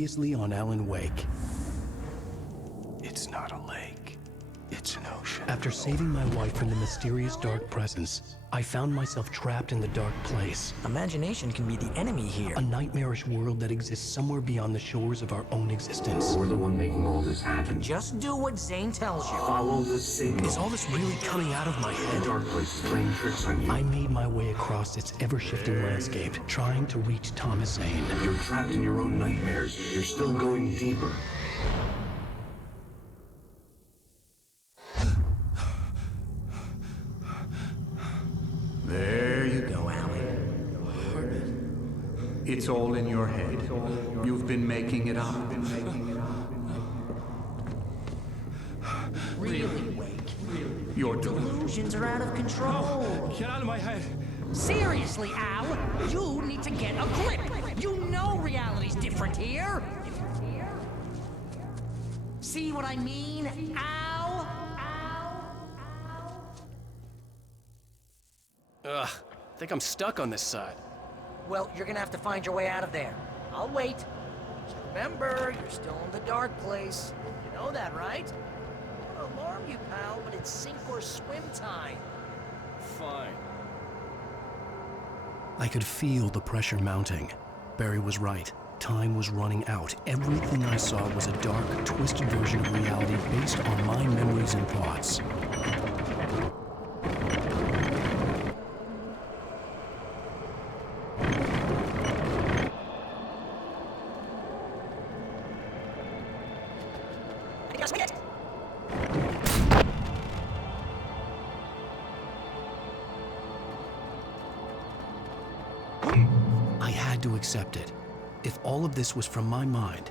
Previously on Alan Wake. It's not a lake. It's an ocean. After saving my wife from the mysterious dark presence, I found myself trapped in the dark place. Imagination can be the enemy here. A nightmarish world that exists somewhere beyond the shores of our own existence. We're the one making all this happen. Just do what Zane tells you. Follow the signal. Is all this really coming out of my head? The dark place is playing tricks on you. I made my way across its ever-shifting landscape, trying to reach Thomas Zane. You're trapped in your own nightmares. You're still going deeper. There you go, Alan. It's all in your head. You've been making it up. Really, Wake. Your delusion. Delusions are out of control. Get out of my head. Seriously, Al, you need to get a grip. You know reality's different here. See what I mean, Al? Ugh, I think I'm stuck on this side. Well, you're gonna have to find your way out of there. I'll wait. Just remember, you're still in the dark place. You know that, right? I don't wanna alarm you, pal, but it's sink or swim time. Fine. I could feel the pressure mounting. Barry was right. Time was running out. Everything I saw was a dark, twisted version of reality based on my memories and thoughts. I had to accept it. If all of this was from my mind,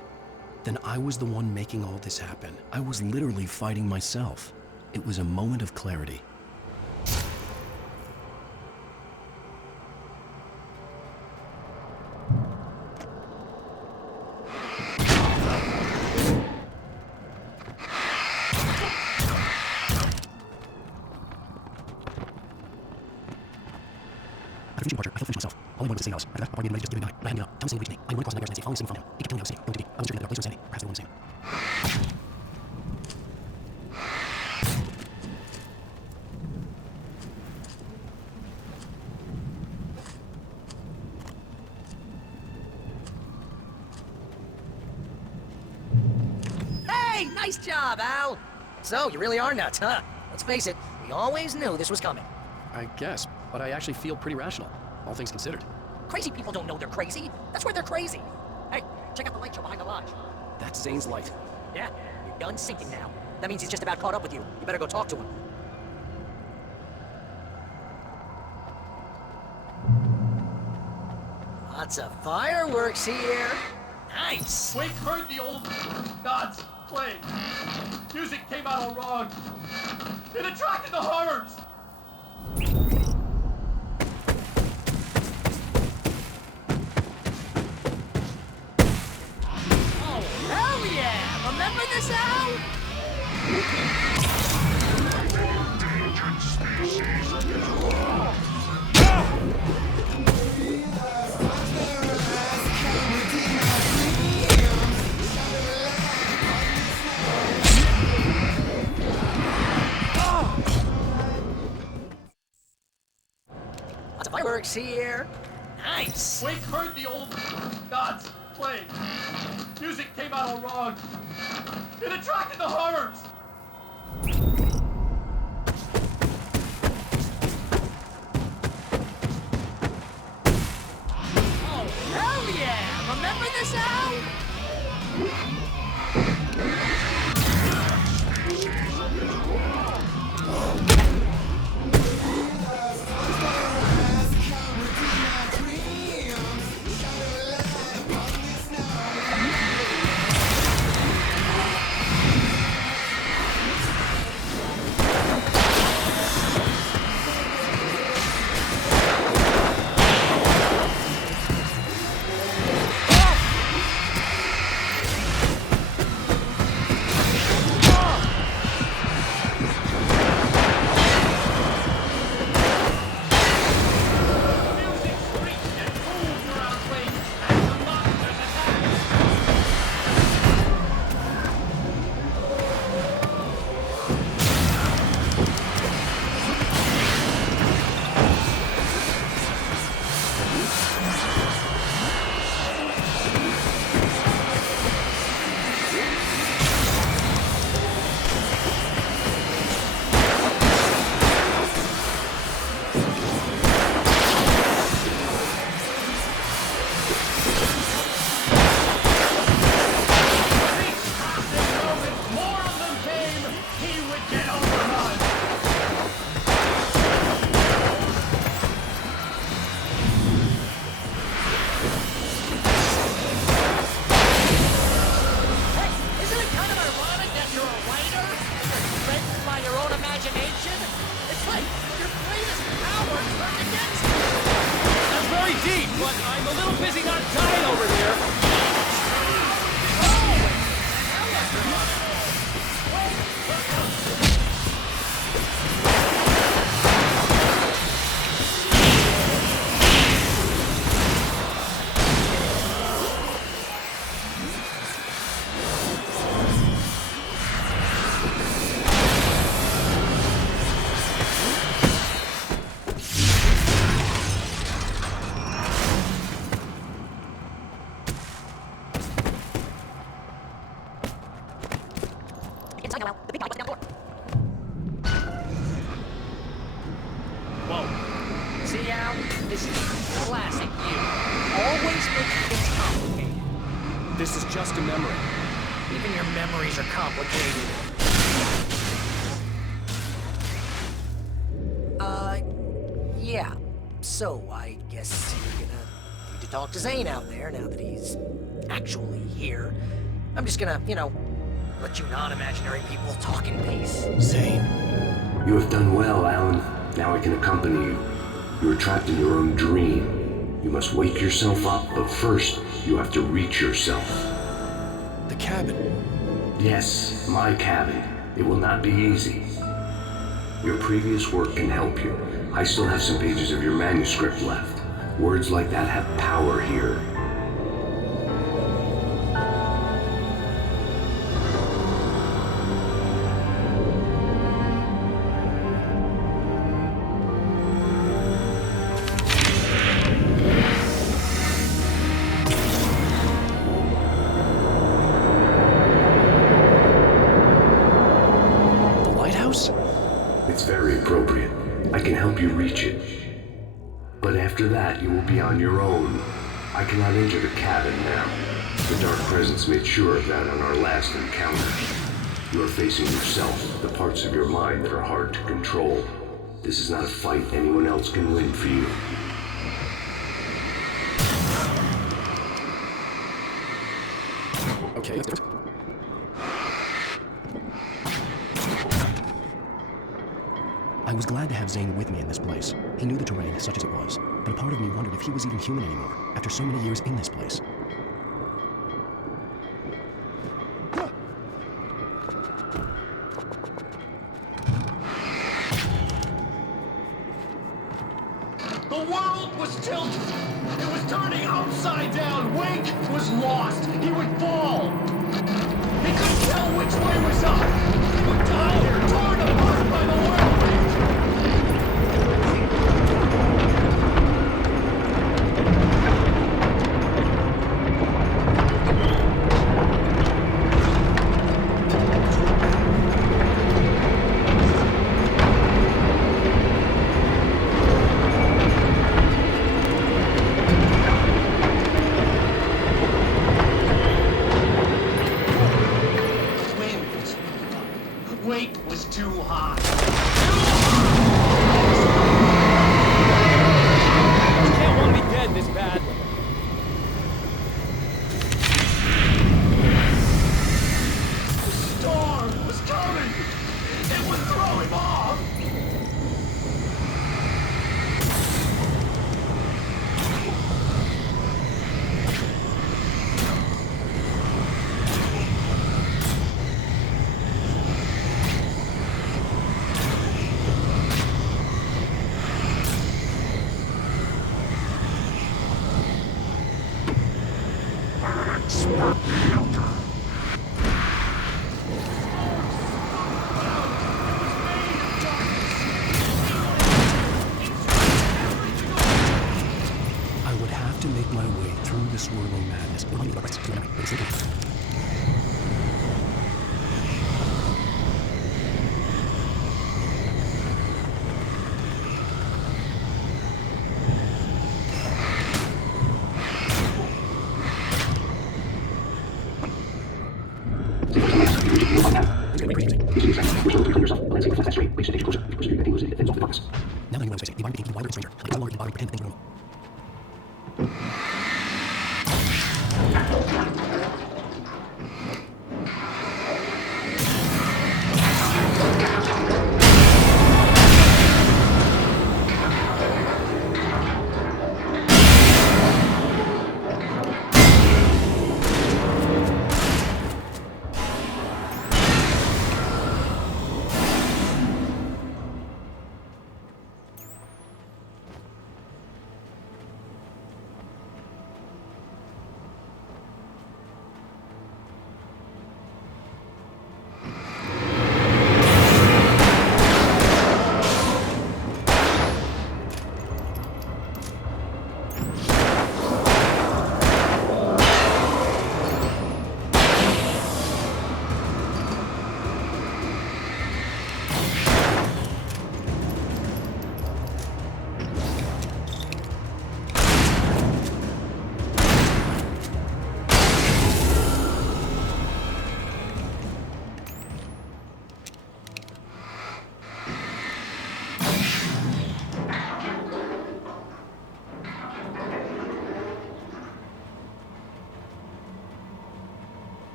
then I was the one making all this happen. I was literally fighting myself. It was a moment of clarity. I felt myself. All I wanted to say was, after that, I wanted to just give it back. But I had me up. Thomas Zane reached me. I went across the nightmares and following the signal from him. He kept telling me I was safe. Going to be. I was certain that the place was Sandy. Perhaps they were the same. Hey, nice job, Al. So, you really are nuts, huh? Let's face it, we always knew this was coming. I guess, but I actually feel pretty rational, all things considered. Crazy people don't know they're crazy. That's why they're crazy. Hey, check out the light show behind the lodge. That's Zane's light. Yeah, you're done sinking now. That means he's just about caught up with you. You better go talk to him. Lots of fireworks here. Nice. Wake heard the old gods play. Music came out all wrong. It attracted the horrors. Oh, hell yeah! Remember this, Al? Lots of fireworks here. Nice. Wake heard the old gods play. Music came out all wrong. It attracted the horrors. Oh, hell yeah! Remember this, Al? Whoa. See, Al? This is classic you. Always making things complicated. This is just a memory. Even your memories are complicated. Yeah. So, I guess you're gonna need to talk to Zane out there now that he's actually here. I'm just gonna, let you non-imaginary people talk in peace. Zane. You have done well, Alan. Now I can accompany you. You are trapped in your own dream. You must wake yourself up, but first, you have to reach yourself. The cabin. Yes, my cabin. It will not be easy. Your previous work can help you. I still have some pages of your manuscript left. Words like that have power here. The lighthouse? It's very appropriate. I can help you reach it. But after that, you will be on your own. I cannot enter the cabin now. The Dark Presence made sure of that on our last encounter. You are facing yourself, the parts of your mind that are hard to control. This is not a fight anyone else can win for you. Okay, let's do it. I was glad to have Zane with me in this place. He knew the terrain, such as it was, but a part of me wondered if he was even human anymore, after so many years in this place. The world was tilted. It was turning upside down. Wake was lost. He would fall. He couldn't tell which way was up. He would die here, torn apart by the whirlwind.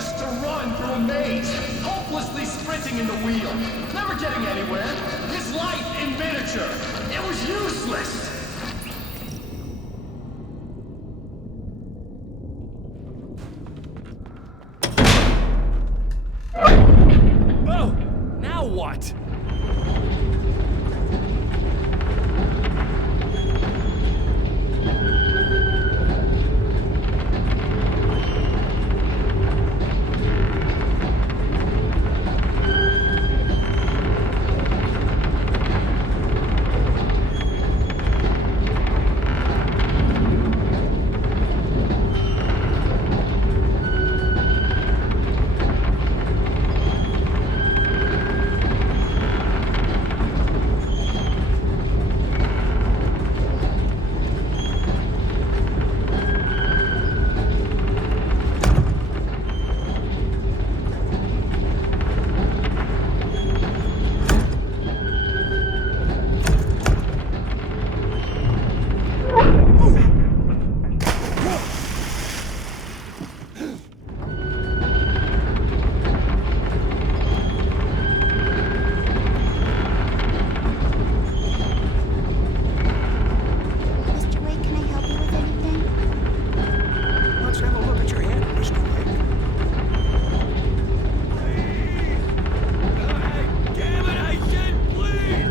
forced to run through a maze, hopelessly sprinting in the wheel, never getting anywhere. His life in miniature. It was useless. Oh! Now what? Mr. Wake, can I help you with anything? Let's have a look at your hand, Mr. Wake. Damn it, I said please!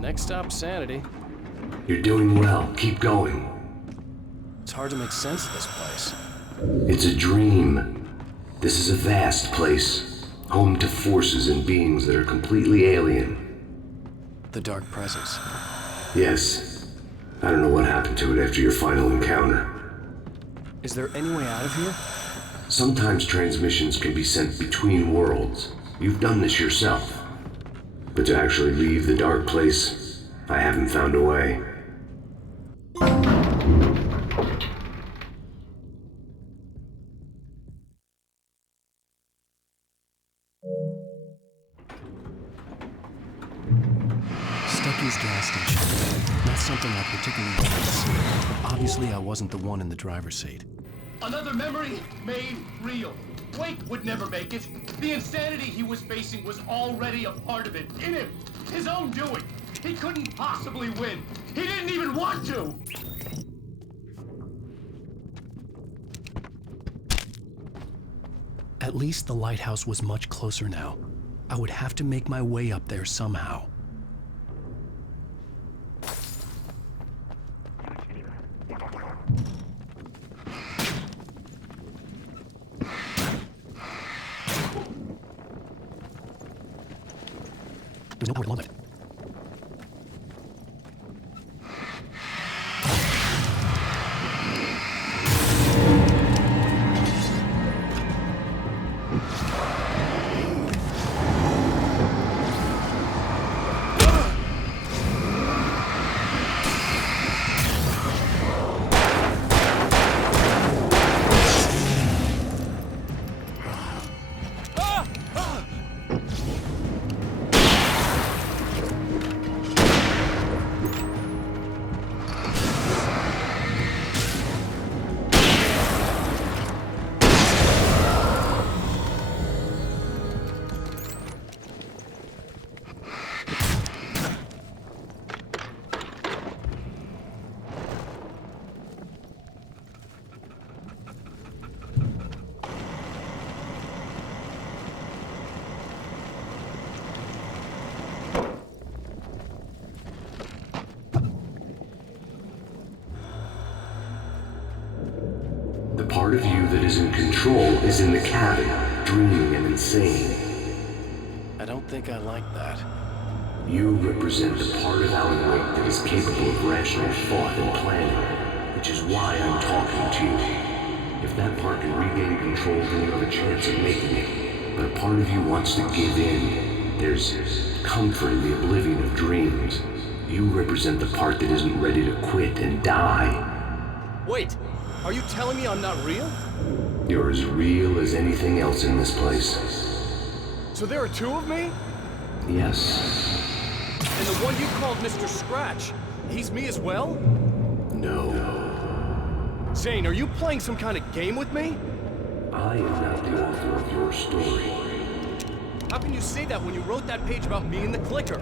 Next stop, sanity. You're doing well. Keep going. It's hard to make sense of this place. It's a dream. This is a vast place, home to forces and beings that are completely alien. The Dark Presence. Yes. I don't know what happened to it after your final encounter. Is there any way out of here? Sometimes transmissions can be sent between worlds. You've done this yourself. But to actually leave the dark place, I haven't found a way. Stucky's gas station. Not something I particularly wanted to see, but obviously I wasn't the one in the driver's seat. Another memory made real. Wake would never make it. The insanity he was facing was already a part of it, in him. His own doing. He couldn't possibly win. He didn't even want to. At least the lighthouse was much closer now. I would have to make my way up there somehow. There's no port left. The part of you that is in control is in the cabin, dreaming and insane. I don't think I like that. You represent the part of Alan Wake that is capable of rational thought and planning, which is why I'm talking to you. If that part can regain control, then you have a chance of making it. But a part of you wants to give in. There's comfort in the oblivion of dreams. You represent the part that isn't ready to quit and die. Wait, are you telling me I'm not real? You're as real as anything else in this place. So there are two of me? Yes. And the one you called Mr. Scratch, he's me as well? No. Zane, are you playing some kind of game with me? I am not the author of your story. How can you say that when you wrote that page about me and the clicker?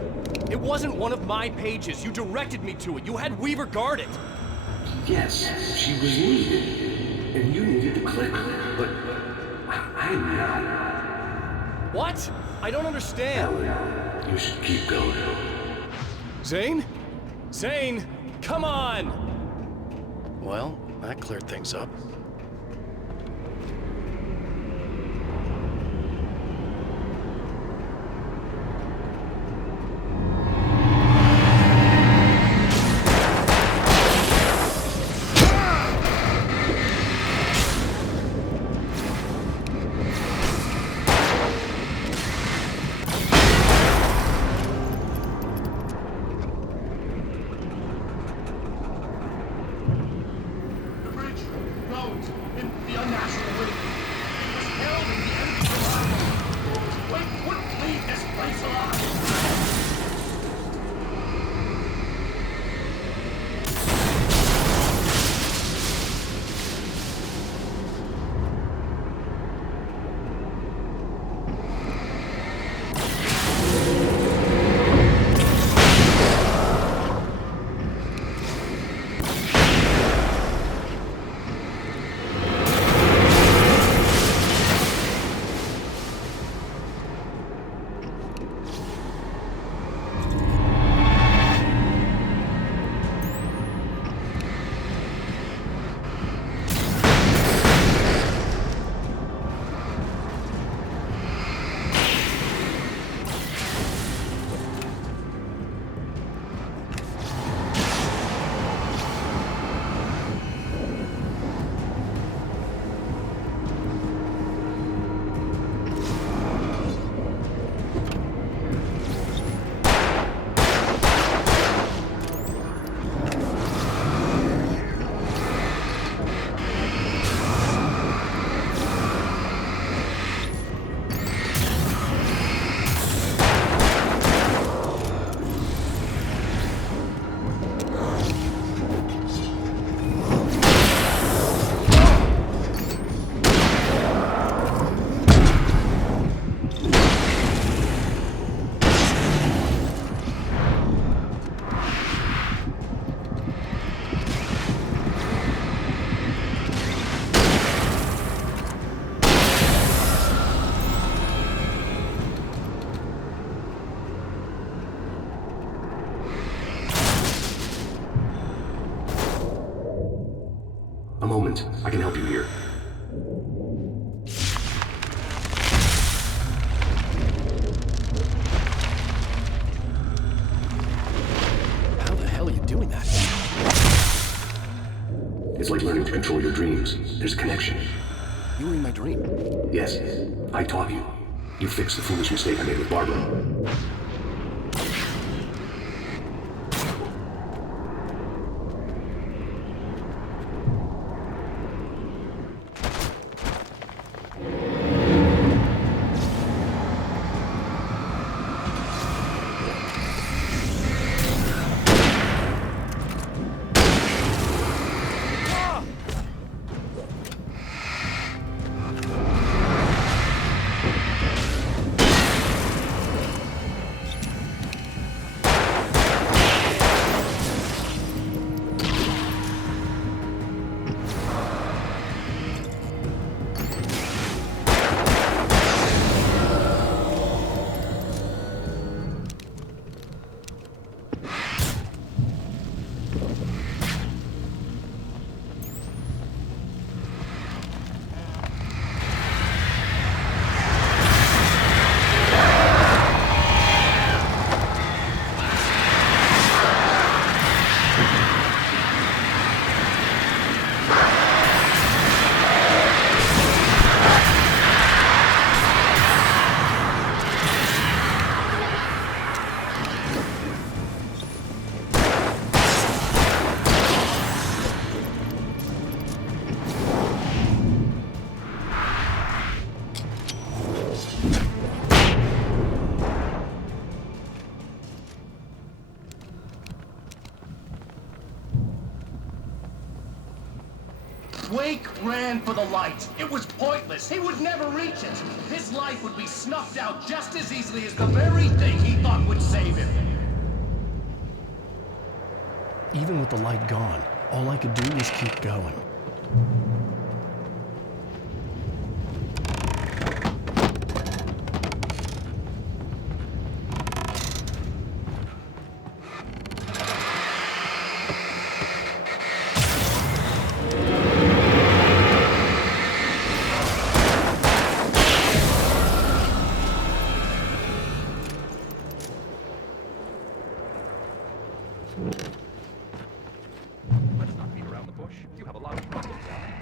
It wasn't one of my pages. You directed me to it. You had Weaver guard it. Yes, she was needed. And you needed the clicker. But I'm not. What? I don't understand. Alan, you should keep going. Zane? Zane, come on! Well, that cleared things up. A moment. I can help you here. It's like learning to control your dreams. There's a connection. You were in my dream. Yes, I taught you. You fixed the foolish mistake I made with Barbara. Wake ran for the light. It was pointless. He would never reach it. His life would be snuffed out just as easily as the very thing he thought would save him. Even with the light gone, all I could do was keep going. Let's not beat around the bush. You have a lot of problems, Alan.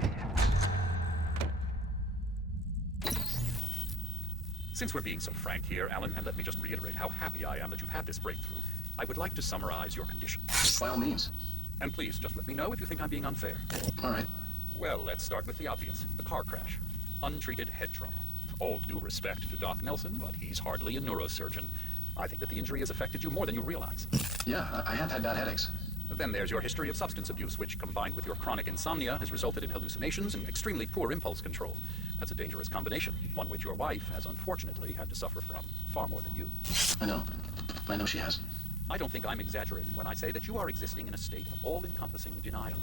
Since we're being so frank here, Alan, and let me just reiterate how happy I am that you've had this breakthrough, I would like to summarize your condition. By all means. And please, just let me know if you think I'm being unfair. All right. Well, let's start with the obvious. The car crash. Untreated head trauma. All due respect to Doc Nelson, but he's hardly a neurosurgeon. I think that the injury has affected you more than you realize. Yeah, I have had bad headaches. Then there's your history of substance abuse, which, combined with your chronic insomnia, has resulted in hallucinations and extremely poor impulse control. That's a dangerous combination, one which your wife has unfortunately had to suffer from far more than you. I know she has. I don't think I'm exaggerating when I say that you are existing in a state of all-encompassing denial.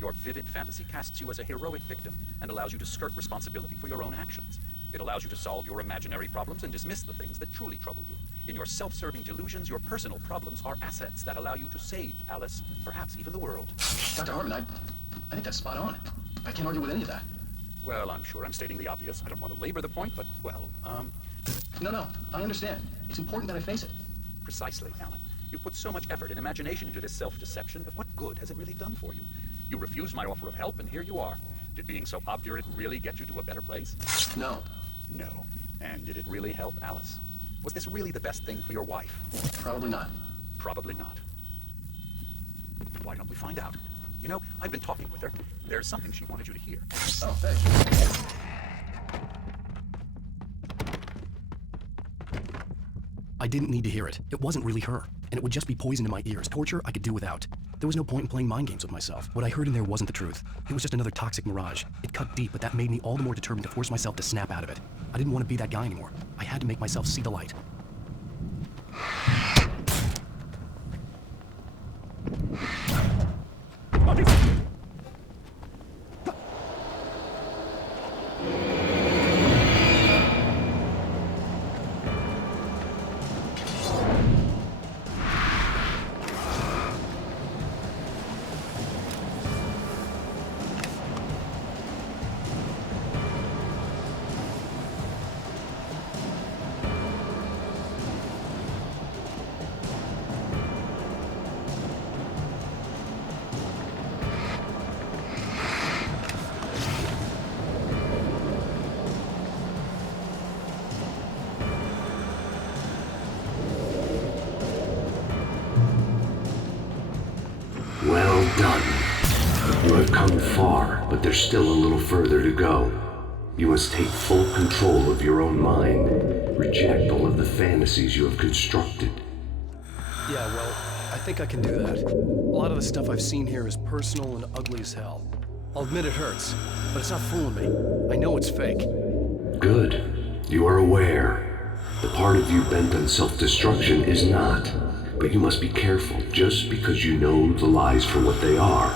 Your vivid fantasy casts you as a heroic victim and allows you to skirt responsibility for your own actions. It allows you to solve your imaginary problems and dismiss the things that truly trouble you. In your self-serving delusions, your personal problems are assets that allow you to save Alice, perhaps even the world. Dr. Hartman, I think that's spot on. I can't argue with any of that. Well, I'm sure I'm stating the obvious. I don't want to labor the point, but, well, No, I understand. It's important that I face it. Precisely, Alan. You've put so much effort and imagination into this self-deception, but what good has it really done for you? You refused my offer of help, and here you are. Did being so obdurate really get you to a better place? No. No. And did it really help Alice? Was this really the best thing for your wife? Probably not. Probably not. Why don't we find out? You know, I've been talking with her. There's something she wanted you to hear. Oh, thanks. I didn't need to hear it. It wasn't really her. And it would just be poison in my ears. Torture I could do without. There was no point in playing mind games with myself. What I heard in there wasn't the truth. It was just another toxic mirage. It cut deep, but that made me all the more determined to force myself to snap out of it. I didn't want to be that guy anymore. I had to make myself see the light. far, but there's still a little further to go. You must take full control of your own mind. Reject all of the fantasies you have constructed. Yeah, well, I think I can do that. A lot of the stuff I've seen here is personal and ugly as hell. I'll admit it hurts, but it's not fooling me. I know it's fake. Good. You are aware. The part of you bent on self-destruction is not. But you must be careful. Just because you know the lies for what they are,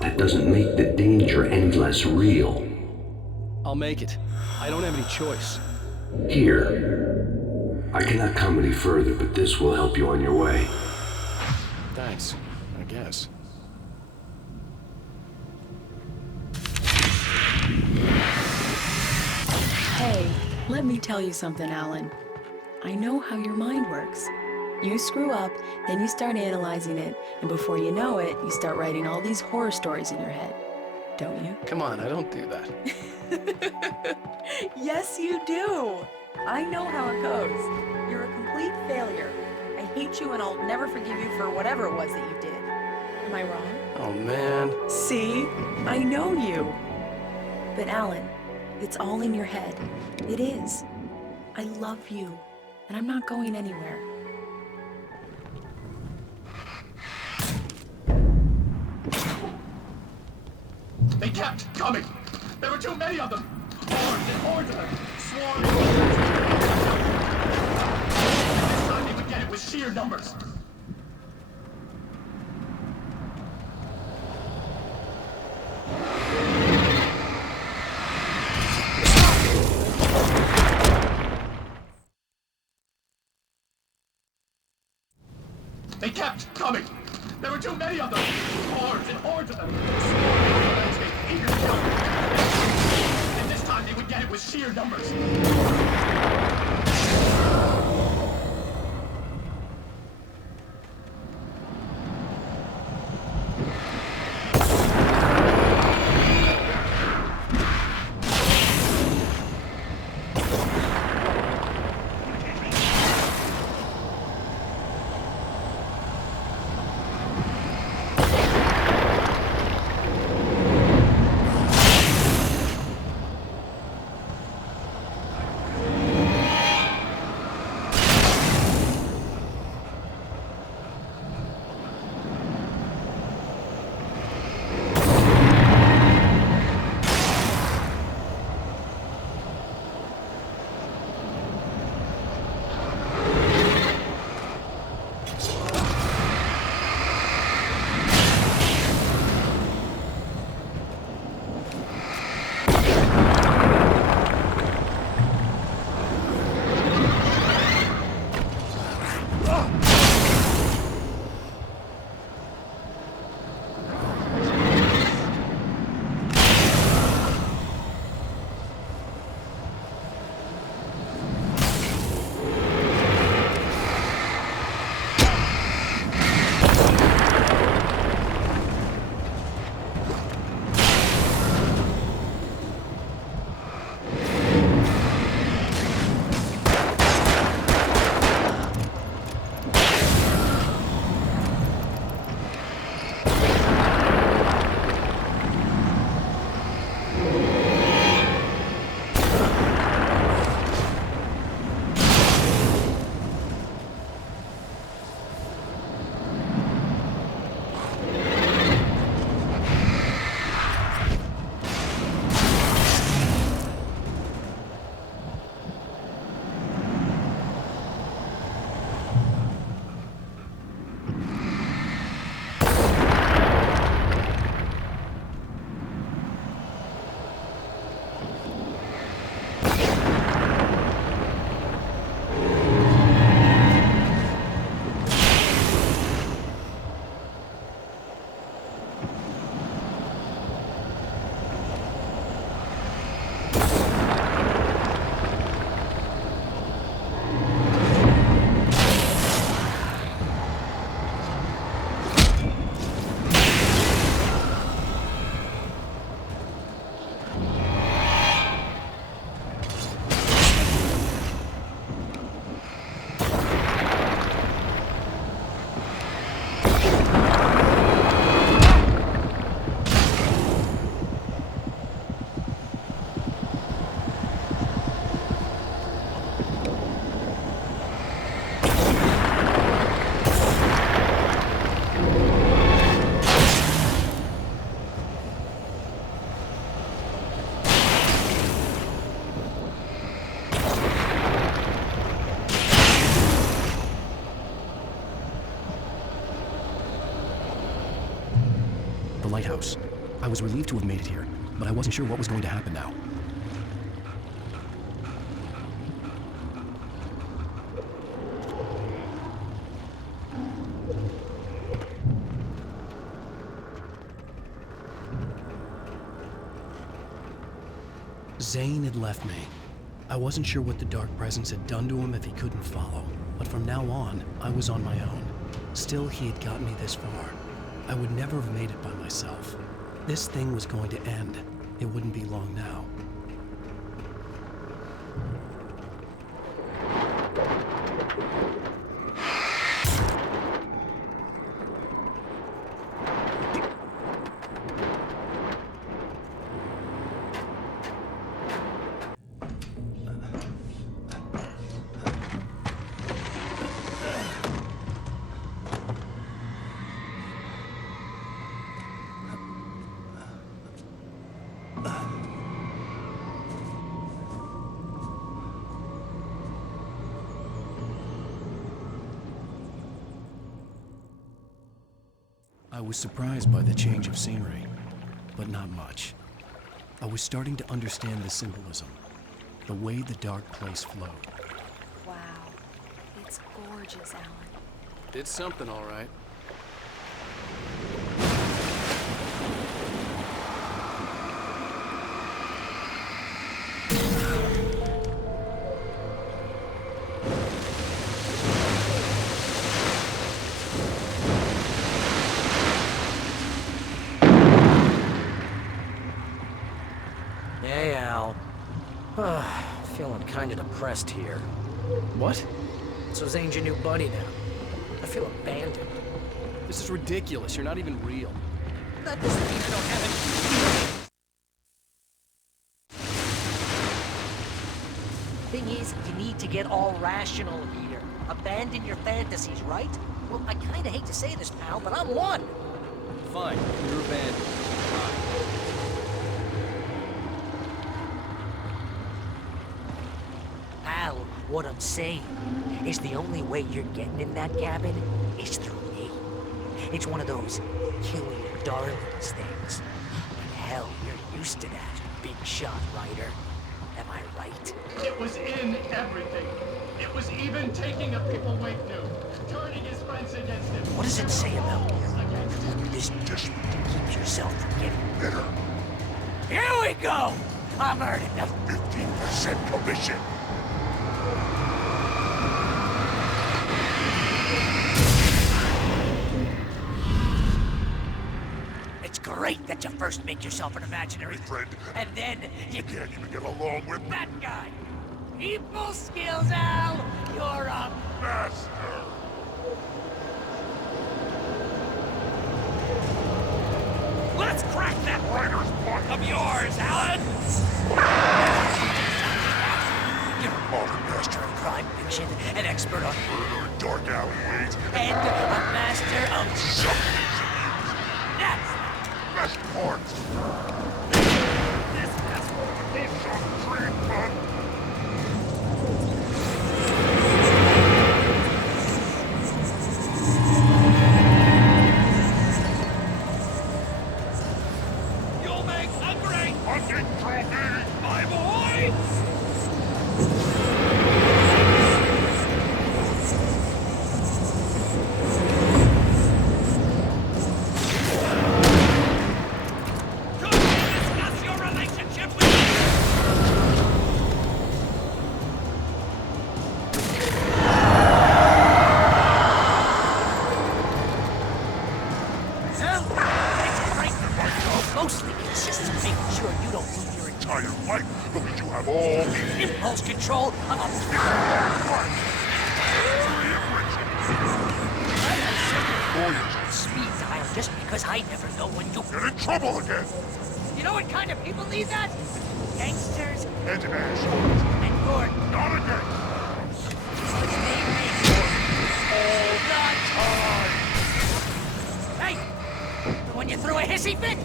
that doesn't make the danger any less real. I'll make it. I don't have any choice. Here. I cannot come any further, but this will help you on your way. Thanks, I guess. Hey, let me tell you something, Alan. I know how your mind works. You screw up, then you start analyzing it, and before you know it, you start writing all these horror stories in your head. Don't you? Come on, I don't do that. Yes, you do. I know how it goes. You're a complete failure. I hate you and I'll never forgive you for whatever it was that you did. Am I wrong? Oh, man. See? I know you. But Alan, it's all in your head. It is. I love you, and I'm not going anywhere. They kept coming. There were too many of them. Hordes and hordes of them. Swarming. This time they would get it with sheer numbers. They kept coming. There were too many of them. Hordes and hordes of them. Eager to kill. And this time they would get it with sheer numbers. lighthouse. I was relieved to have made it here, but I wasn't sure what was going to happen now. Zane had left me. I wasn't sure what the dark presence had done to him if he couldn't follow, but from now on, I was on my own. Still, he had gotten me this far. I would never have made it by myself. This thing was going to end. It wouldn't be long now. I was surprised by the change of scenery, but not much. I was starting to understand the symbolism, the way the dark place flowed. Wow. It's gorgeous, Alan. Did something all right. Hey, Al. Feeling kind of depressed here. What? So Zane's your new buddy now. I feel abandoned. This is ridiculous. You're not even real. That doesn't mean I don't have any... Thing is, you need to get all rational here. Abandon your fantasies, right? Well, I kinda hate to say this, pal, but I'm one. Fine. You're abandoned. Al, what I'm saying is the only way you're getting in that cabin is through me. It's one of those kill your darlings things. But hell, you're used to that, big shot writer. Am I right? It was in everything. It was even taking a people Wake knew, turning his friends against him. What does it say about this just to keep yourself from getting bitter? Here we go! I'm earning the 15% commission. It's great that you first make yourself an imaginary friend, and then you can't even get along with that guy. People skills, Al! You're a master! Let's crack that writer's block of yours, Alan! You're a modern master of crime fiction, an expert on murder and dark alleyways, and a master of... That's best parts! This best part is some treatment! You'll make a great hunting trophy, my boy! Mostly consists of making sure you don't lose your entire life because you have all the impulse control of a speed dial just because I never know when you'll get in trouble again. You know what kind of people need that? Gangsters and assholes. And you're not a gangster. They make all the time. Hey, when you threw a hissy fit,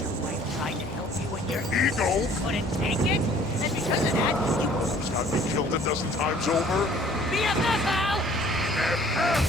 your wife tried to help you when your ego couldn't take it, and because of that, you almost got me killed a dozen times over. BFF, Al! BFF!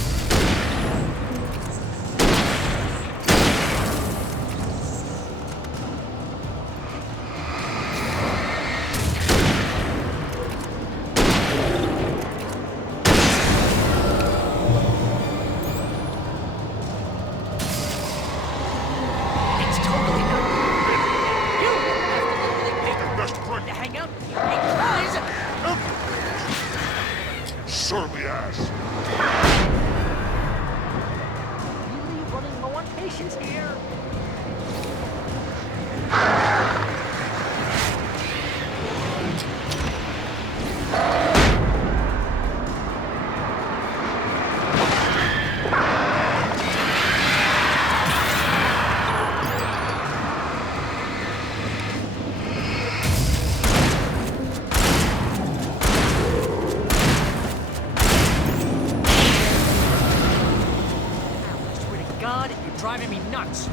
chance.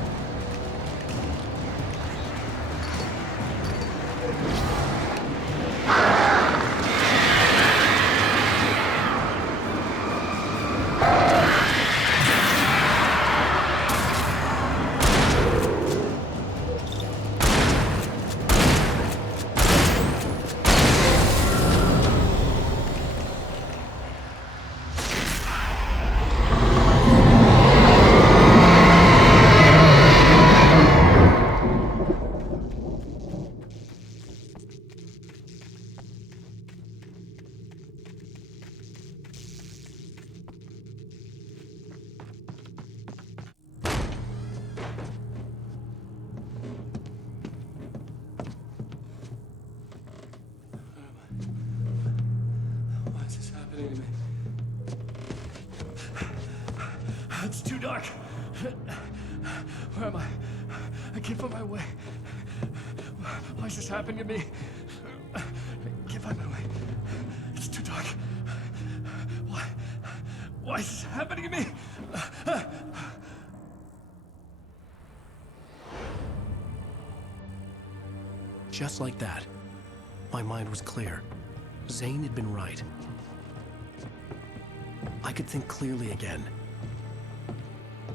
Why is this happening to me? It's too dark. Where am I? I can't find my way. Why is this happening to me? I can't find my way. It's too dark. Why is this happening to me? Just like that, my mind was clear. Zane had been right. I could think clearly again.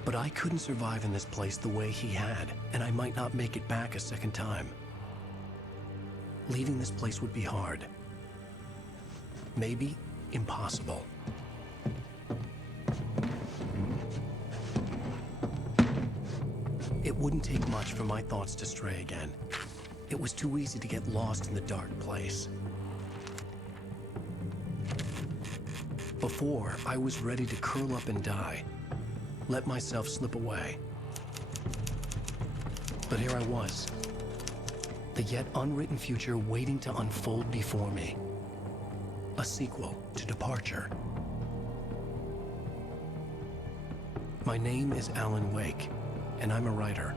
But I couldn't survive in this place the way he had, and I might not make it back a second time. Leaving this place would be hard. Maybe impossible. It wouldn't take much for my thoughts to stray again. It was too easy to get lost in the dark place. Before, I was ready to curl up and die. Let myself slip away. But here I was. The yet unwritten future waiting to unfold before me. A sequel to Departure. My name is Alan Wake, and I'm a writer.